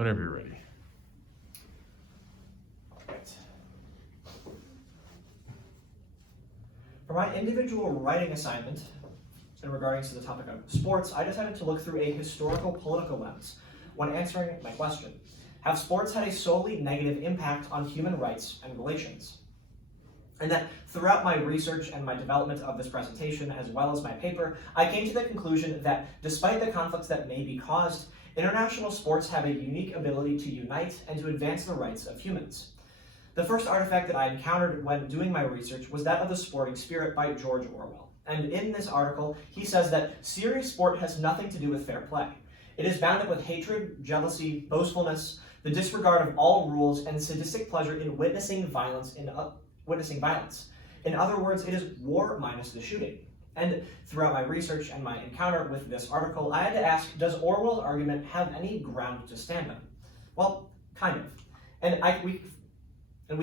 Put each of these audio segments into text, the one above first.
Whenever you're ready. Right. For my individual writing assignment, in regards to the topic of sports, I decided to look through a historical political lens when answering my question. Have sports had a solely negative impact on human rights and relations? And that throughout my research and my development of this presentation, as well as my paper, I came to the conclusion that despite the conflicts that may be caused, international sports have a unique ability to unite and to advance the rights of humans. The first artifact that I encountered when doing my research was that of The Sporting Spirit by George Orwell. And in this article, he says that serious sport has nothing to do with fair play. It is bound up with hatred, jealousy, boastfulness, the disregard of all rules, and sadistic pleasure in witnessing violence. In other words, it is war minus the shooting. And throughout my research and my encounter with this article, I had to ask, does Orwell's argument have any ground to stand on? Well, kind of. And we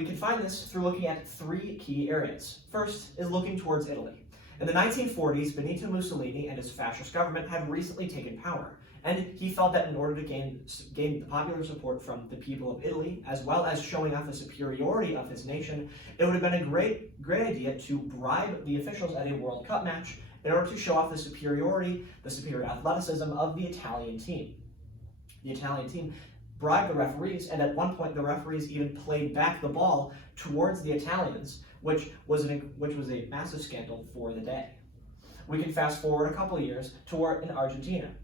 can find this through looking at three key areas. First is looking towards Italy. In the 1940s, Benito Mussolini and his fascist government had recently taken power, and he felt that in order to gain the popular support from the people of Italy, as well as showing off the superiority of his nation, it would have been a great idea to bribe the officials at a World Cup match in order to show off the superior athleticism of the Italian team. The Italian team bribed the referees, and at one point the referees even played back the ball towards the Italians, which was a massive scandal for the day. We can fast forward a couple of years where an Argentinian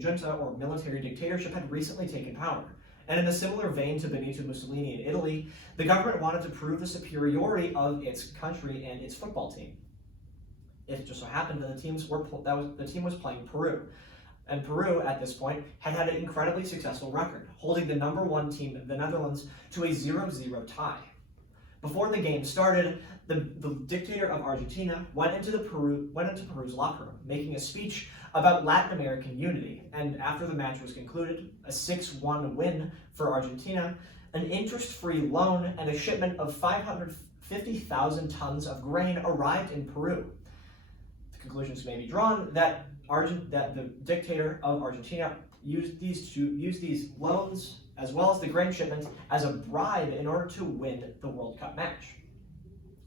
junta or military dictatorship had recently taken power. And in a similar vein to Benito Mussolini in Italy, the government wanted to prove the superiority of its country and its football team. It just so happened that the team was playing Peru. And Peru, at this point, had an incredibly successful record, holding the number one team, the Netherlands, to a 0-0 tie. Before the game started, the dictator of Argentina went into Peru's locker room, making a speech about Latin American unity. And after the match was concluded, a 6-1 win for Argentina, an interest-free loan, and a shipment of 550,000 tons of grain arrived in Peru. The conclusions may be drawn that the dictator of Argentina used these loans as well as the grain shipment as a bribe in order to win the World Cup match.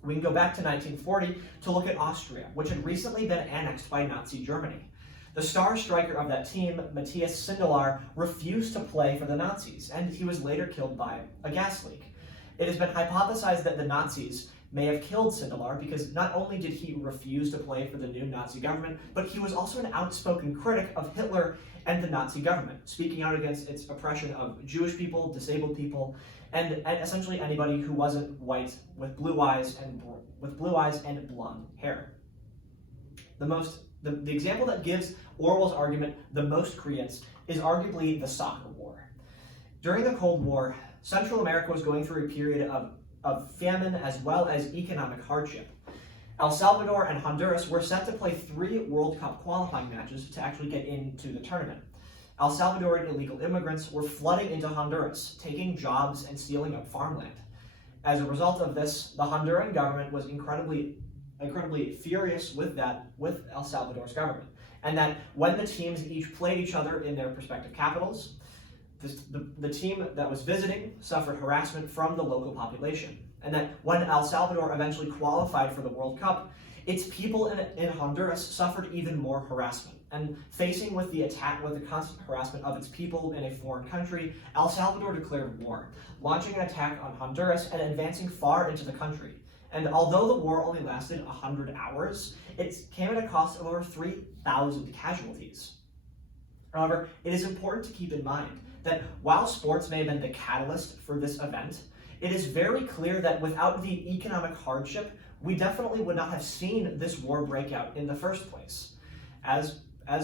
We can go back to 1940 to look at Austria, which had recently been annexed by Nazi Germany. The star striker of that team, Matthias Sindelar, refused to play for the Nazis, and he was later killed by a gas leak. It has been hypothesized that the Nazis may have killed Sindelar because not only did he refuse to play for the new Nazi government, but he was also an outspoken critic of Hitler and the Nazi government, speaking out against its oppression of Jewish people, disabled people, and essentially anybody who wasn't white with blue eyes and blonde hair. The example that gives Orwell's argument the most credence is arguably the Soccer War. During the Cold War, Central America was going through a period of famine as well as economic hardship. El Salvador and Honduras were set to play 3 World Cup qualifying matches to actually get into the tournament. El Salvadorian illegal immigrants were flooding into Honduras, taking jobs and stealing up farmland. As a result of this, the Honduran government was incredibly furious with El Salvador's government, and that when the teams each played each other in their respective capitals, the team that was visiting suffered harassment from the local population, and that when El Salvador eventually qualified for the World Cup, its people in Honduras suffered even more harassment. And facing with the constant harassment of its people in a foreign country, El Salvador declared war, launching an attack on Honduras and advancing far into the country. And although the war only lasted 100 hours, it came at a cost of over 3,000 casualties. However, it is important to keep in mind that while sports may have been the catalyst for this event, it is very clear that without the economic hardship, we definitely would not have seen this war break out in the first place. As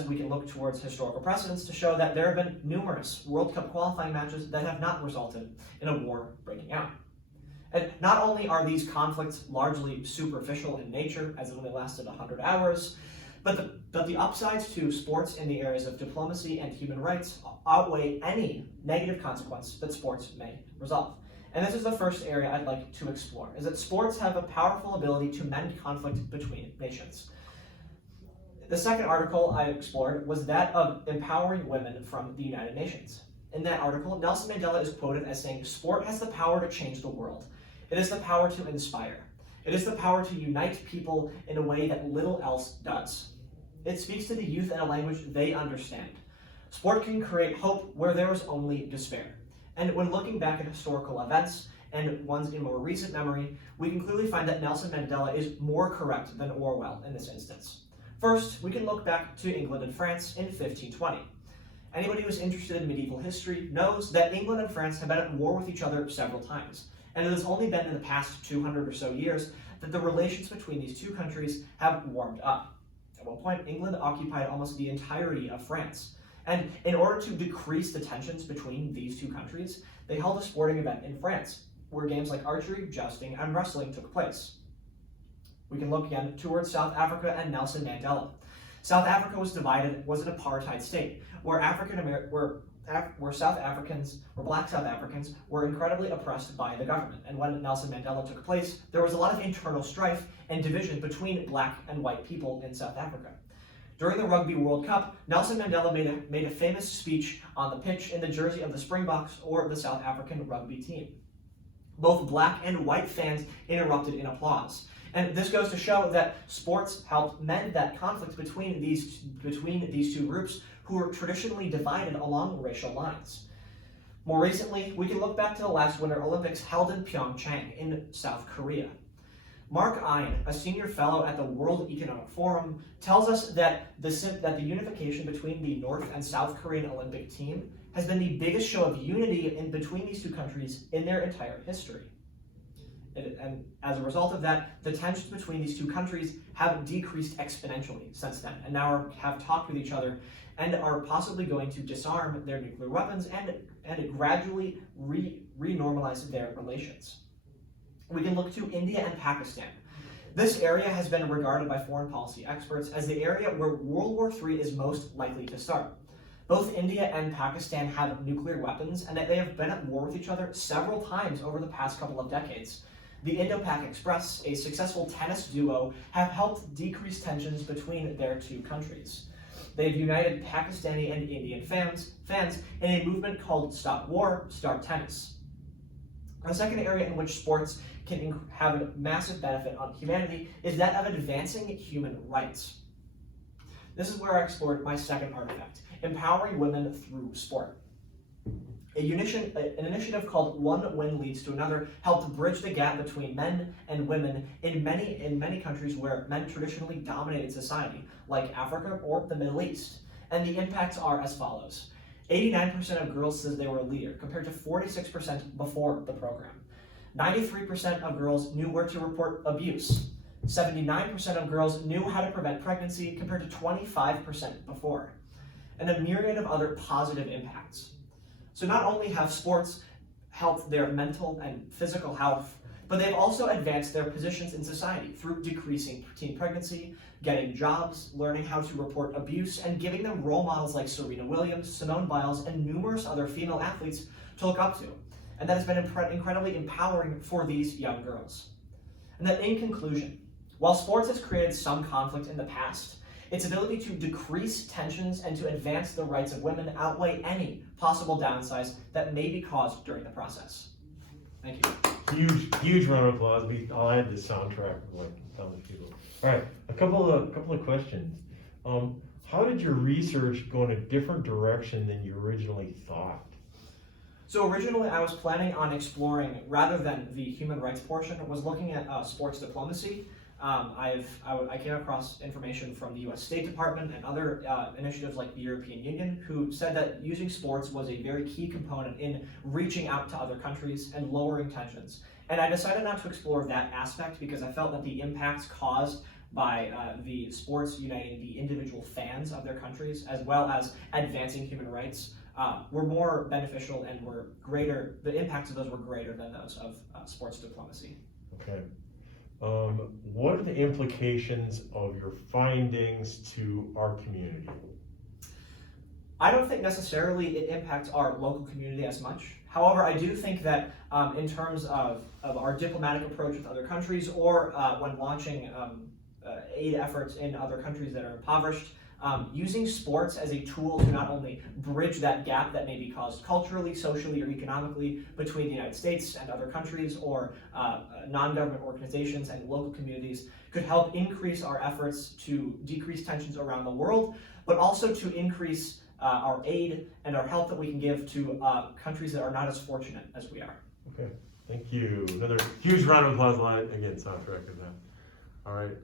we can look towards historical precedents to show that there have been numerous World Cup qualifying matches that have not resulted in a war breaking out. And not only are these conflicts largely superficial in nature, as it only lasted 100 hours, but the upsides to sports in the areas of diplomacy and human rights outweigh any negative consequence that sports may result. And this is the first area I'd like to explore, is that sports have a powerful ability to mend conflict between nations. The second article I explored was that of empowering women from the United Nations. In that article, Nelson Mandela is quoted as saying, "Sport has the power to change the world. It is the power to inspire. It is the power to unite people in a way that little else does. It speaks to the youth in a language they understand. Sport can create hope where there is only despair." And when looking back at historical events and ones in more recent memory, we can clearly find that Nelson Mandela is more correct than Orwell in this instance. First, we can look back to England and France in 1520. Anybody who's interested in medieval history knows that England and France have been at war with each other several times, and it has only been in the past 200 or so years that the relations between these two countries have warmed up. At one point, England occupied almost the entirety of France, and in order to decrease the tensions between these two countries, they held a sporting event in France, where games like archery, jousting, and wrestling took place. We can look again towards South Africa and Nelson Mandela. South Africa was an apartheid state, where black South Africans were incredibly oppressed by the government. And when Nelson Mandela took place, there was a lot of internal strife and division between black and white people in South Africa. During the Rugby World Cup, Nelson Mandela made a famous speech on the pitch in the jersey of the Springboks, or the South African rugby team. Both black and white fans interrupted in applause. And this goes to show that sports helped mend that conflict between these two groups who were traditionally divided along racial lines. More recently, we can look back to the last Winter Olympics held in Pyeongchang in South Korea. Mark Ein, a senior fellow at the World Economic Forum, tells us that the unification between the North and South Korean Olympic team has been the biggest show of unity between these two countries in their entire history. And as a result of that, the tensions between these two countries have decreased exponentially since then, and now have talked with each other and are possibly going to disarm their nuclear weapons and gradually re-normalize their relations. We can look to India and Pakistan. This area has been regarded by foreign policy experts as the area where World War III is most likely to start. Both India and Pakistan have nuclear weapons, and they have been at war with each other several times over the past couple of decades. The Indo-Pak Express, a successful tennis duo, have helped decrease tensions between their two countries. They've united Pakistani and Indian fans in a movement called Stop War, Start Tennis. The second area in which sports can have a massive benefit on humanity is that of advancing human rights. This is where I explored my second artifact, empowering women through sport. An initiative called One Win Leads to Another helped bridge the gap between men and women in many countries where men traditionally dominated society, like Africa or the Middle East. And the impacts are as follows. 89% of girls says they were a leader, compared to 46% before the program. 93% of girls knew where to report abuse. 79% of girls knew how to prevent pregnancy, compared to 25% before. And a myriad of other positive impacts. So not only have sports helped their mental and physical health, but they've also advanced their positions in society through decreasing teen pregnancy, getting jobs, learning how to report abuse, and giving them role models like Serena Williams, Simone Biles, and numerous other female athletes to look up to. And that has been incredibly empowering for these young girls. And then in conclusion, while sports has created some conflict in the past, its ability to decrease tensions and to advance the rights of women outweigh any possible downsides that may be caused during the process. Thank you. Huge round of applause. I'll add this soundtrack of like telling people. All right, a couple of questions. How did your research go in a different direction than you originally thought? So originally I was planning on exploring, rather than the human rights portion, was looking at sports diplomacy. I came across information from the US State Department and other initiatives like the European Union, who said that using sports was a very key component in reaching out to other countries and lowering tensions. And I decided not to explore that aspect because I felt that the impacts caused by the sports uniting the individual fans of their countries, as well as advancing human rights, were more beneficial and were greater. The impacts of those were greater than those of sports diplomacy. Okay. What are the implications of your findings to our community? I don't think necessarily it impacts our local community as much. However, I do think that in terms of our diplomatic approach with other countries, or when launching aid efforts in other countries that are impoverished, using sports as a tool to not only bridge that gap that may be caused culturally, socially, or economically between the United States and other countries, or non-government organizations and local communities, could help increase our efforts to decrease tensions around the world, but also to increase our aid and our help that we can give to countries that are not as fortunate as we are. Okay, thank you. Another huge round of applause line. Again, soundtrack is that. All right.